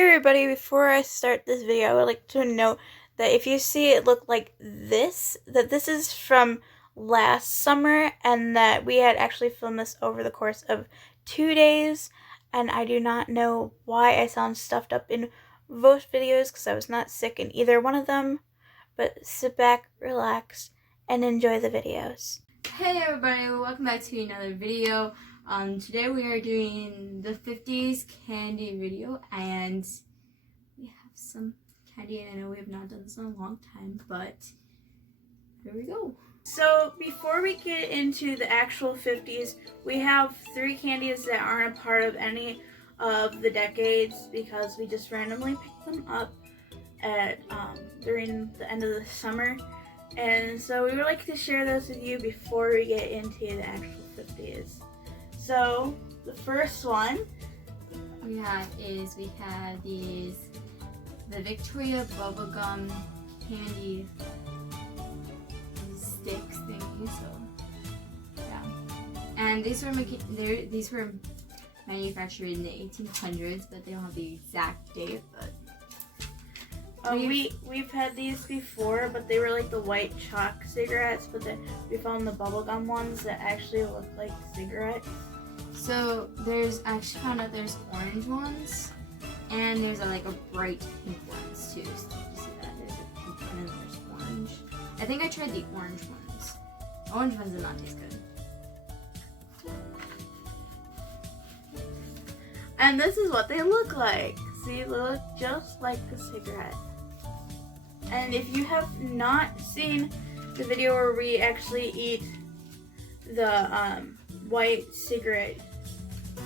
Hey everybody, before I start this video, I would like to note that if you see it look like this, that this is from last summer and that we had actually filmed this over the course of 2 days, and I do not know why I sound stuffed up in both videos because I was not sick in either one of them, but sit back, relax, and enjoy the videos. Hey everybody, welcome back to another video. Today we are doing the 50s candy video, and we have some candy, and I know we have not done this in a long time, but here we go. So before we get into the actual 50s, we have 3 candies that aren't a part of any of the decades because we just randomly picked them up at during the end of the summer. And so we would like to share those with you before we get into the actual 50s. So the first one we have these, the Victoria bubblegum candy sticks thingy, so yeah. And these were manufactured in the 1800s, but they don't have the exact date, but we've had these before, but they were like the white chalk cigarettes, but then we found the bubblegum ones that actually look like cigarettes. So there's actually found out there's orange ones, and there's like a bright pink ones too. So you see that there's a pink one and there's orange. I think I tried the orange ones. Orange ones did not taste good. And this is what they look like. See, they look just like a cigarette. And if you have not seen the video where we actually eat the white cigarette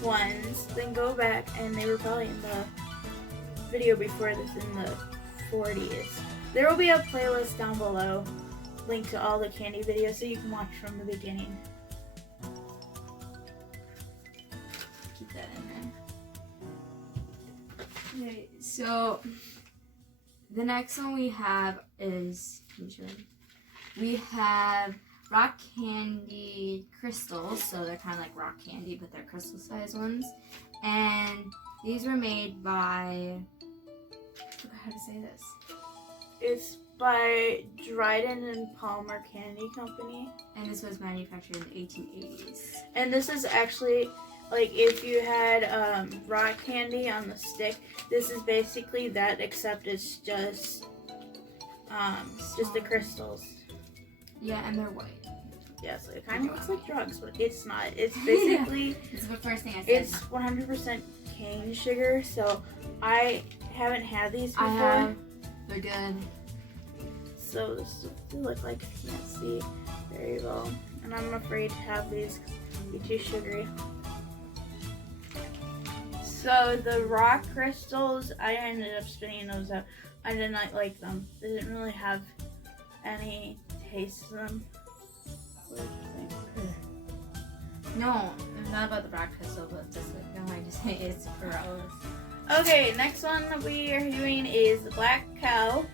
ones, then go back, and they were probably in the video before this in the 40s. There will be a playlist down below linked to all the candy videos so you can watch from the beginning. Keep that in there. Okay, so the next one we have is, we have rock candy crystals, so they're kind of like rock candy, but they're crystal sized ones. And these were made by, I forgot how to say this. It's by Dryden and Palmer Candy Company. And this was manufactured in the 1880s. And this is actually, like, if you had rock candy on the stick, this is basically that, except it's just the crystals. Yeah, and they're white. Yeah, so it kind of looks like drugs, but it's not. It's basically, it's the first thing I said. It's 100% cane sugar, so I haven't had these before. I have. They're good. So this is what they look like. You can't see very well. And I'm afraid to have these because they'll be too sugary. So the rock crystals, I ended up spitting those out. I did not like them. They didn't really have any taste to them. What do you think? No, it's not about the rock crystal, but just like, no, I just say it's gross. Okay, next one that we are doing is the Black Cow.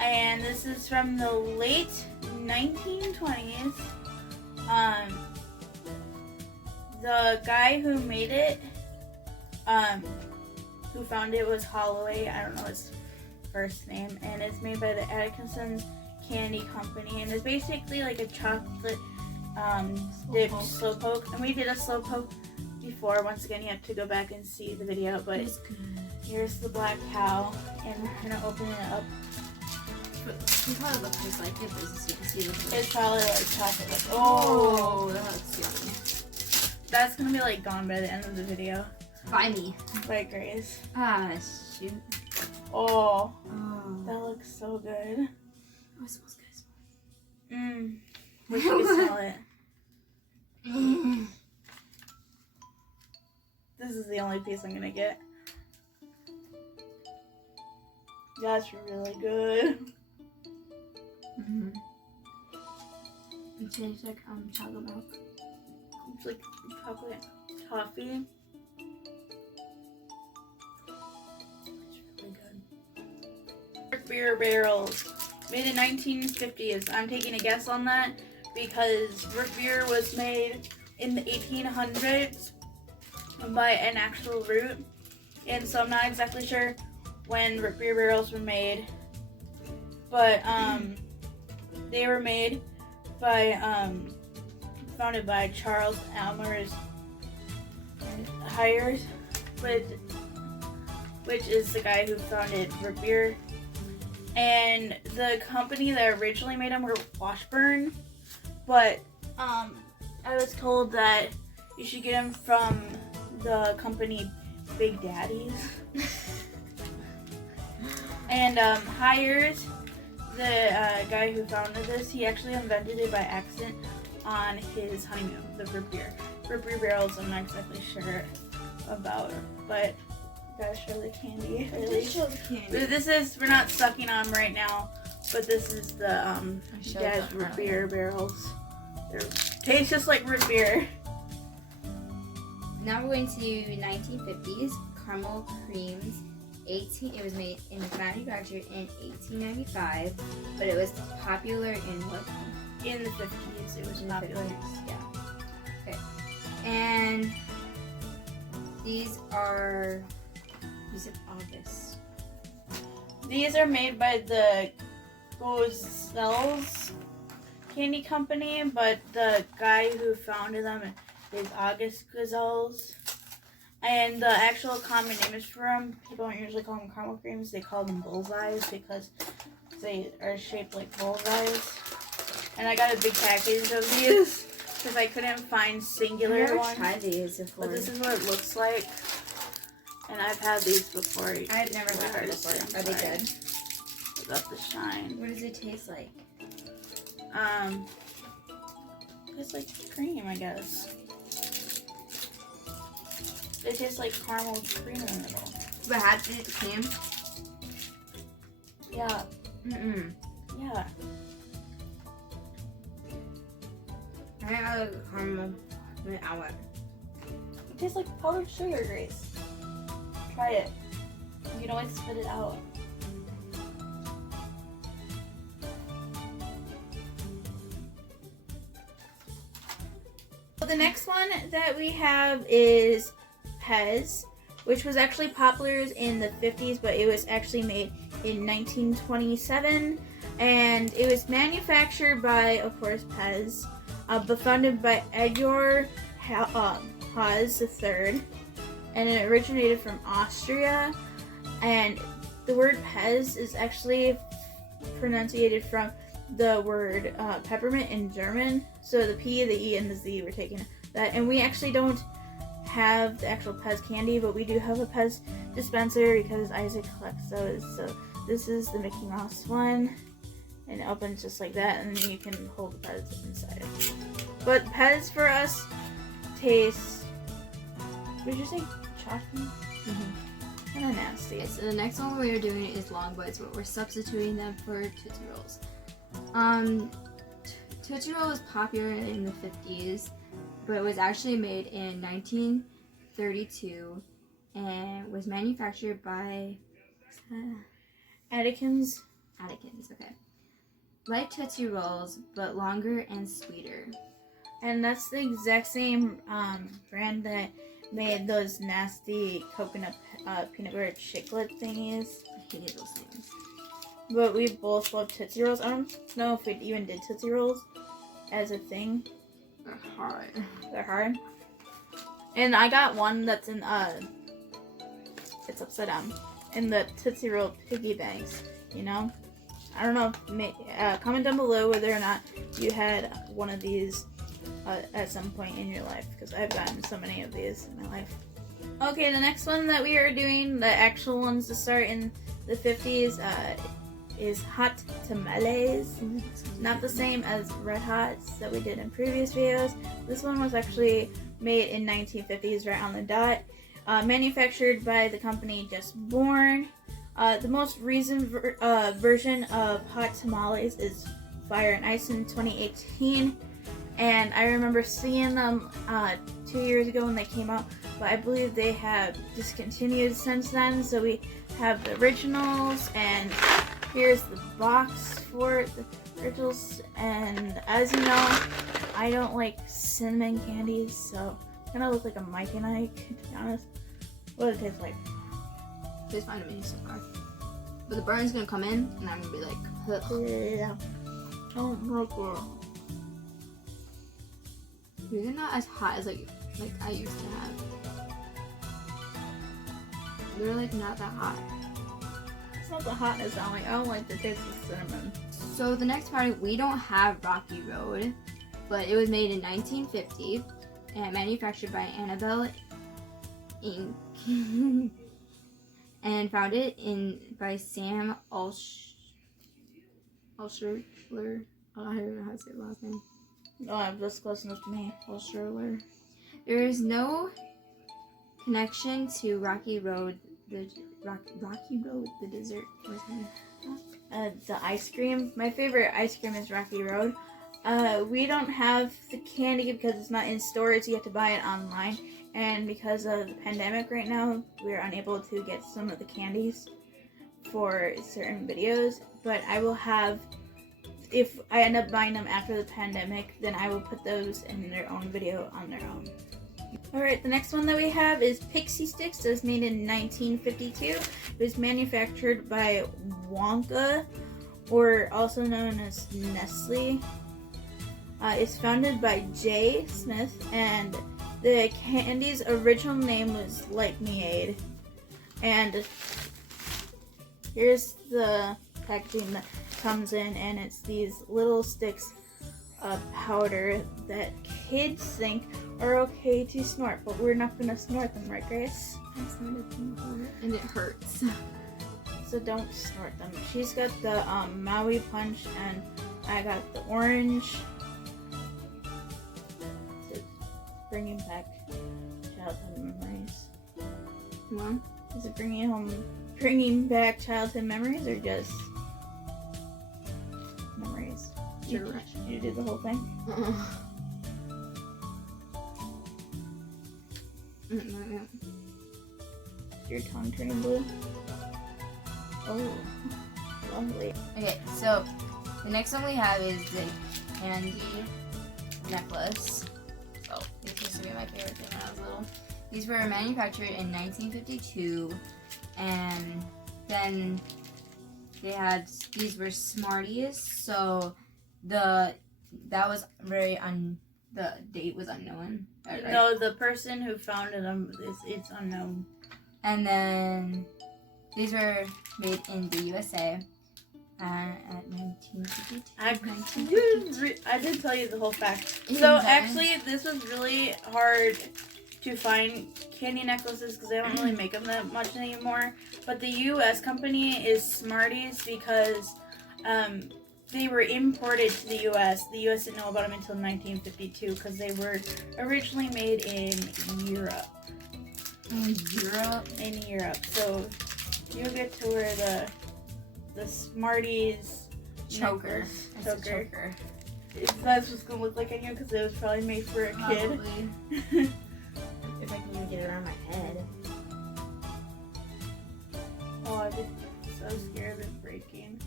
And this is from the late 1920s. The guy who made it, who found it, was Holloway. I don't know his first name. And it's made by the Atkinson's Candy Company. And it's basically like a chocolate dipped slowpoke. And we did a slowpoke before. Once again, you have to go back and see the video. But here's the Black Cow. And we're going to open it up. It probably looks like it, but you can see the It's probably like chocolate. Like, oh, that looks yummy. That's gonna be like gone by the end of the video. By me. By Grace. Ah, shoot. Oh, Oh. that looks so good. Oh, it smells good. Wish you could smell it. This is the only piece I'm gonna get. That's really good. Mm-hmm. It tastes like chocolate milk. It's like chocolate toffee. It's really good. Beer barrels, made in 1950s. I'm taking a guess on that because root beer was made in the 1800s by an actual root, and so I'm not exactly sure when root beer barrels were made, but they were made by founded by Charles Almers Hires, which is the guy who founded root beer. And the company that originally made them were Washburn, but I was told that you should get them from the company Big Daddy's. And Hires, the guy who founded this, he actually invented it by accident on his honeymoon, the root beer. Root beer barrels, I'm not exactly sure about, but gotta show the candy. Really. Show the candy. This is, we're not sucking on them right now, but this is the dad's root beer barrels. They taste just like root beer. Now we're going to 1950s caramel creams. It was manufactured in 1895, but it was popular in what? In the 50s, it was popular. 50s, yeah. Okay. And these are August. These are made by the Gozels Candy Company, but the guy who founded them is August Gozels. And the actual common names for them, people don't usually call them caramel creams, they call them bullseyes because they are shaped like bullseyes. And I got a big package of these because I couldn't find singular ones. I've never tried these before. But this is what it looks like. And I've had these before. I've never had them before. Are they good? Without the shine. What does it taste like? It's like cream, I guess. It tastes like caramel cream in the middle. But how did it cream? Yeah. Yeah. I like caramel. It tastes like powdered sugar, Grace. Try it. You can always spit it out. So the next one that we have is Pez, which was actually popular in the 50s, but it was actually made in 1927, and it was manufactured by, of course, Pez, but founded by Edgar Haas III, and it originated from Austria, and the word Pez is actually pronunciated from the word peppermint in German, so the P, the E, and the Z were taken that, and we actually don't have the actual Pez candy, but we do have a Pez dispenser because Isaac collects those. So this is the Mickey Mouse one, and it opens just like that, and then you can hold the Pez inside. But Pez for us tastes, what did you say? Chalky? Kind of nasty. Okay, so the next one we are doing is Long Bites, but we're substituting them for Tootsie Rolls. Tootsie Roll was popular in the 50s, but it was actually made in 1932 and was manufactured by Atkins, okay. Like Tootsie Rolls, but longer and sweeter. And that's the exact same brand that made those nasty coconut peanut butter chiclet thingies. I hated those things. But we both love Tootsie Rolls. I don't know if we even did Tootsie Rolls as a thing. They're hard. They're hard. And I got one that's in, it's upside down, in the Tootsie Roll piggy banks, you know? I don't know, comment down below whether or not you had one of these at some point in your life, because I've gotten so many of these in my life. Okay, the next one that we are doing, the actual ones to start in the 50s, is Hot Tamales. Not the same as Red Hots that we did in previous videos. This one was actually made in 1950s right on the dot. Manufactured by the company Just Born. The most recent version of Hot Tamales is Fire and Ice in 2018. And I remember seeing them 2 years ago when they came out, but I believe they have discontinued since then. So we have the originals, and here's the box for the originals. And as you know, I don't like cinnamon candies, so it kind of looks like a Mike and Ike, to be honest. What it tastes like. Tastes fine to me so far. But the burn's gonna come in, and I'm gonna be like, ugh. Yeah. Oh my god. These are not as hot as like I used to have. They're like not that hot. It's not the hotness I like. I don't like the taste of cinnamon. So the next product, we don't have Rocky Road, but it was made in 1950 and manufactured by Annabelle Inc. and founded by Sam Alsherler. I don't know how to say the last name. Oh, that's close enough to me. Alsherler. There is no connection to Rocky Road, the dessert. The ice cream. My favorite ice cream is Rocky Road. We don't have the candy because it's not in stores. You have to buy it online. And because of the pandemic right now, we're unable to get some of the candies for certain videos. But I will have, if I end up buying them after the pandemic, then I will put those in their own video on their own. Alright, the next one that we have is Pixie Sticks. It was made in 1952. It was manufactured by Wonka, or also known as Nestle. It's founded by Jay Smith, and the candy's original name was Like Me Aid. And here's the packaging that comes in, and it's these little sticks of powder that kids think are okay to snort, but we're not gonna snort them, right, Grace? And it hurts. So don't snort them. She's got the Maui Punch, and I got the orange. It's bringing back childhood memories. Well, Is it bringing back childhood memories, or just memories? sure. You did the whole thing? Your tongue turning blue? Oh, lovely. Okay, so the next one we have is the candy necklace. So these used to be my favorite thing when I was little. These were manufactured in 1952, and then these were Smarties. So the date was unknown. Right? No, the person who founded them it's unknown. And then these were made in the USA at 1952. I did tell you the whole fact. Yeah. So actually, this was really hard to find candy necklaces because they don't really make them that much anymore. But the U.S. company is Smarties because they were imported to the U.S. The U.S. didn't know about them until 1952 because they were originally made in Europe. In Europe. So you get to wear the Smarties choker. It's a choker. That's what's gonna look like on you because it was probably made for a kid. If I can even get it around my head. Oh, I'm so scared of it breaking.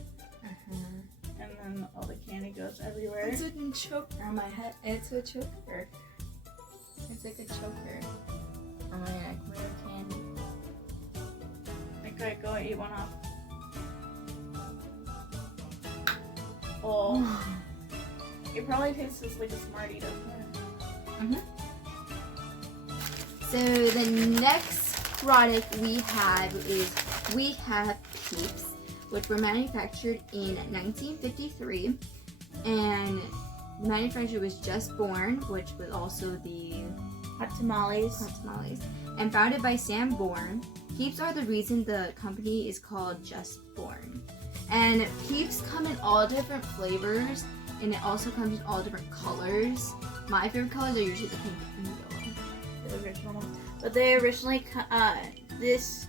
And then all the candy goes everywhere. It's a choker on my head. It's a choker. It's like a choker. Oh my god, clear candy. Okay, go eat one off. Oh. It probably tastes just like a Smartie, doesn't it? So the next product we have Peeps, which were manufactured in 1953, and the manufacturer was Just Born, which was also the Hot tamales. And founded by Sam Bourne. Peeps are the reason the company is called Just Born. And Peeps come in all different flavors, and it also comes in all different colors. My favorite colors are usually the pink and the yellow. The original ones. But they originally, this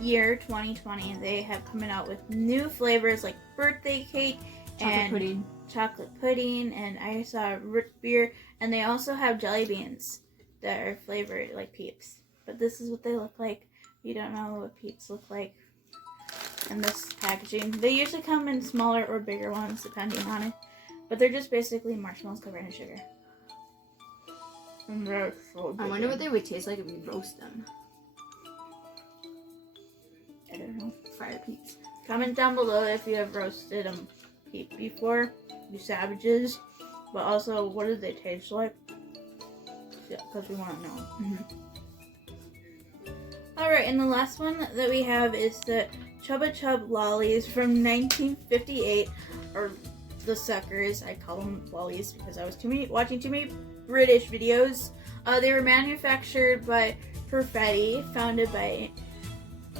year, 2020, they have coming out with new flavors like birthday cake and chocolate pudding, and I saw root beer, and they also have jelly beans that are flavored like Peeps. But this is what they look like. You don't know what Peeps look like in this packaging. They usually come in smaller or bigger ones depending on it. But they're just basically marshmallows covered in sugar. And they're so good. I wonder what they would taste like if we roast them. I Fire Peeps. Comment down below if you have roasted a peep before, you savages. But also, what do they taste like? Yeah, because we want to know. Alright, and the last one that we have is the Chubba Chub Lollies from 1958, or the Suckers. I call them lollies because I was watching too many British videos. They were manufactured by Perfetti, founded by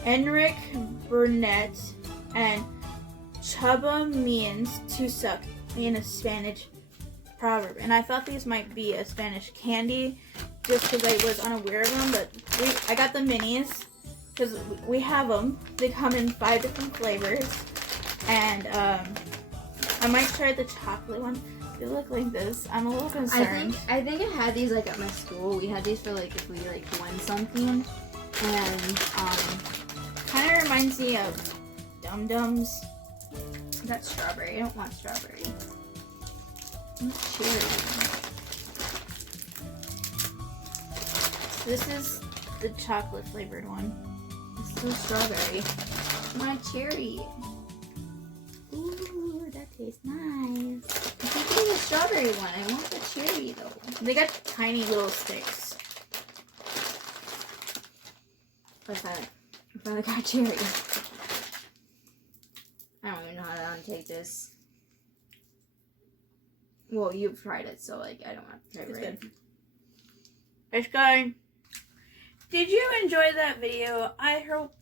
Enric Burnett, and Chubba means to suck in a Spanish proverb. And I thought these might be a Spanish candy just because I was unaware of them, but I got the minis because we have them. They come in 5 different flavors, and I might try the chocolate one. They look like this. I'm a little concerned. I think I had these like at my school. We had these for like if we like won something, and kind of reminds me of Dum Dums. That's strawberry. I don't want strawberry. Cherry. This is the chocolate flavored one. It's so strawberry. My cherry. Ooh, that tastes nice. I think it's the strawberry one. I want the cherry though. They got tiny little sticks. What's that? I finally got cherry. I don't even know how to untake this. Well, you've tried it, so like I don't have to try it. Good. It's good. Did you enjoy that video? I hope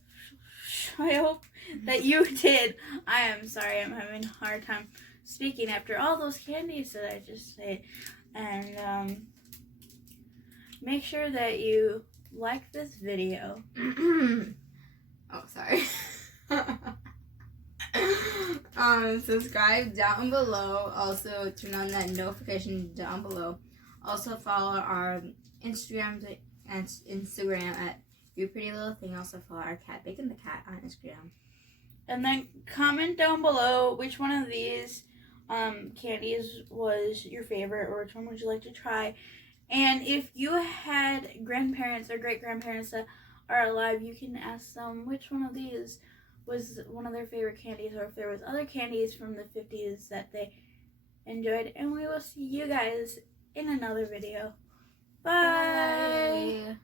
that you did. I am sorry, I'm having a hard time speaking after all those candies that I just ate. And make sure that you like this video. Oh, sorry. Subscribe down below. Also, turn on that notification down below. Also, follow our Instagram at Your Pretty Little Thing. Also, follow our cat, Bacon the Cat, on Instagram. And then comment down below which one of these candies was your favorite, or which one would you like to try. And if you had grandparents or great-grandparents that are alive, you can ask them which one of these was one of their favorite candies, or if there was other candies from the 50s that they enjoyed. And we will see you guys in another video. Bye. Bye.